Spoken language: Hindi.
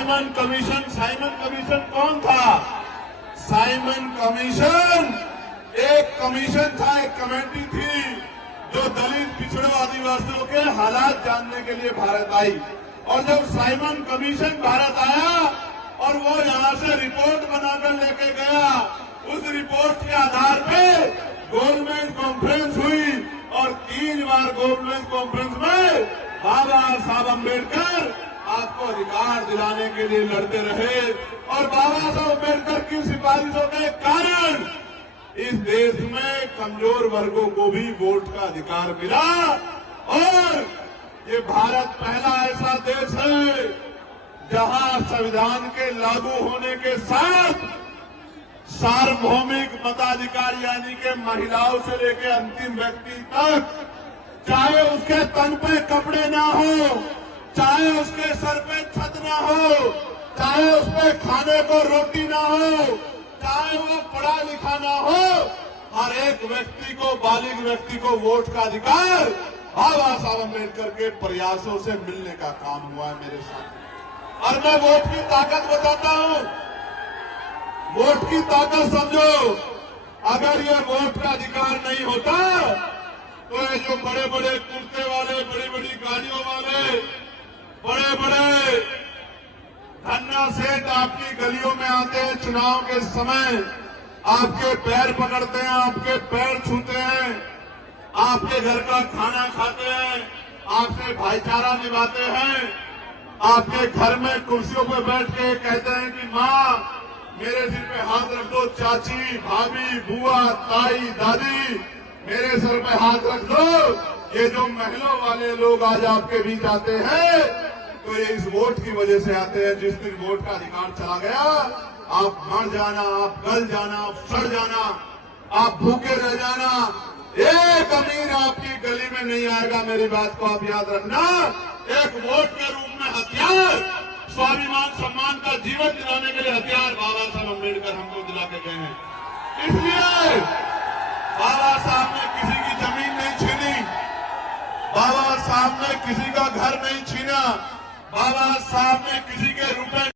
साइमन कमीशन कौन था? साइमन कमीशन एक कमीशन था, एक कमेटी थी जो दलित पिछड़ों आदिवासियों के हालात जानने के लिए भारत आई। और जब साइमन कमीशन भारत आया और वो यहां से रिपोर्ट बनाकर लेके गया, उस रिपोर्ट के आधार पे गवर्नमेंट कॉन्फ्रेंस हुई और 3 बार गवर्नमेंट कॉन्फ्रेंस में बाबा साहब अम्बेडकर आपको अधिकार दिलाने के लिए लड़ते रहे। और बाबा साहब अम्बेडकर की सिफारिशों के कारण इस देश में कमजोर वर्गों को भी वोट का अधिकार मिला। और ये भारत पहला ऐसा देश है जहां संविधान के लागू होने के साथ सार्वभौमिक मताधिकार यानी कि महिलाओं से लेकर अंतिम व्यक्ति तक, चाहे उसके तन पे कपड़े ना हो, चाहे उसके सर पे छत ना हो, चाहे उस पे खाने को रोटी ना हो, चाहे वो पढ़ा लिखा ना हो, हर एक व्यक्ति को, बालिग व्यक्ति को वोट का अधिकार बाबा साहब अम्बेडकर के प्रयासों से मिलने का काम हुआ है मेरे साथ। और मैं वोट की ताकत बताता हूं, वोट की ताकत समझो। अगर ये वोट का अधिकार नहीं होता तो ये जो बड़े बड़े कुर्ते वाले, बड़ी बड़ी गाड़ियों वाले, बड़े बड़े धन्ना सेठ आपकी गलियों में आते हैं, चुनाव के समय आपके पैर पकड़ते हैं, आपके पैर छूते हैं, आपके घर का खाना खाते हैं, आपसे भाईचारा निभाते हैं, आपके घर में कुर्सियों पर बैठ के कहते हैं कि माँ मेरे सिर पे हाथ रख दो, चाची, भाभी, बुआ, ताई, दादी मेरे सर पे हाथ रख दो। ये जो महलों वाले लोग आज आपके बीच आते हैं तो ये इस वोट की वजह से आते हैं। जिस दिन वोट का अधिकार चला गया, आप मर जाना, आप गल जाना, आप सड़ जाना, आप भूखे रह जाना, एक अमीर आपकी गली में नहीं आएगा। मेरी बात को आप याद रखना। एक वोट के रूप में हथियार, स्वाभिमान सम्मान का जीवन दिलाने के लिए हथियार बाबा साहब अम्बेडकर हमको दिला के गए हैं। इसलिए बाबा साहब ने किसी की जमीन नहीं छीनी, बाबा साहब ने किसी का घर नहीं छीना, बाबा साहब ने किसी के रुपए